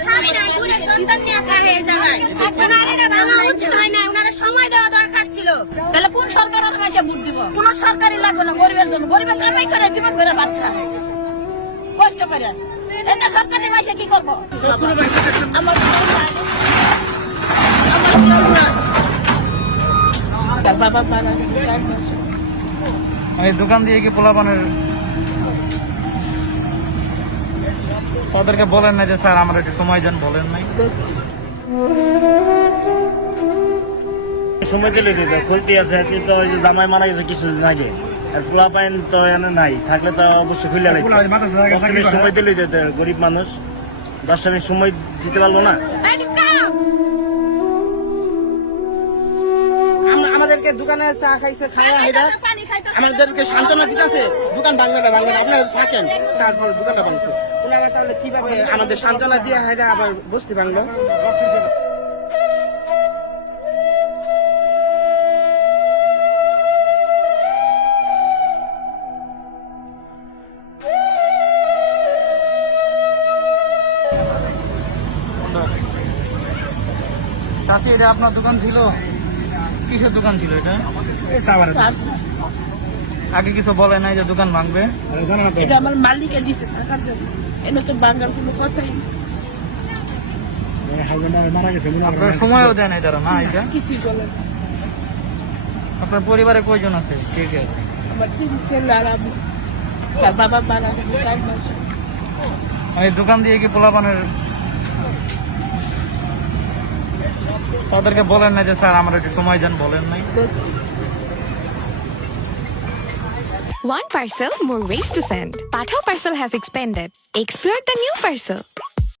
স্বামী নাই, দুটো সন্তান নিয়ে খায় এই জায়গায়। আপনারা এটা ভাঙা উচিত হয় না, ওনারা সময় দেওয়া দরকার ছিল। তাহলে কোন সরকারের কাছে ভোট দিব? কোন সরকারই লাগবে না গরিবের জন্য। গরিবের কামাই করে জীবন ভরে ভাত খায়, কষ্ট করে। এটা সরকারি মাসে কি করবো? এই দোকান দিয়ে কি পোলাপানের ওদেরকে বলেন না যে স্যার আমার একটু সময় দেন, বলেন নাই? সময় দিলে দিত খুলতে আছে, কিন্তু ওই যে জামাই মারা গেছে কিছুদিন আগে, আর পোলা পাইন তো এনে নাই, থাকলে তো অবশ্যই খুলে নাই। 10 মিনিট সময় দিলে দিত, গরিব মানুষ 10 মিনিট সময় দিতে পারবো না। আমাদেরকে দোকানে চা খাইছে, খাওয়া এটা আমাদেরকে সান্ত্বনা দিতেছে, দোকান ভাঙবে না আপনারা থাকেন, তারপর দোকানটা ভাঙছে। ওনারা তাহলে কিভাবে আমাদের সান্ত্বনা দিয়ে এটা আবার বসতে ভাঙলো? চাচি, এটা আপনার দোকান ছিল? কিসের দোকান ছিল এটা? আগে কিছু বলে নাই যে দোকান ভাঙবে? এটা আমার মালিকে দিছে টাকার জন্য, এটা তো বাঙাল কোনো কথাই না। আপনার সময়ও দেয় নাই তারা, না? এটা কিছুই বলে না। আপনার পরিবারে কয়জন আছে? কে কে আছে? আমার 3 ছেলে আর আমি। তার বাবা মারা গেছে 4 মাস। এই দোকান দিয়ে কি পোলাপানের ওদেরকে বলেন না যে স্যার আমার একটু সময় দেন, বলেন নাই? One parcel, more ways to send. Pathao Parcel has expanded. Explore the new parcel.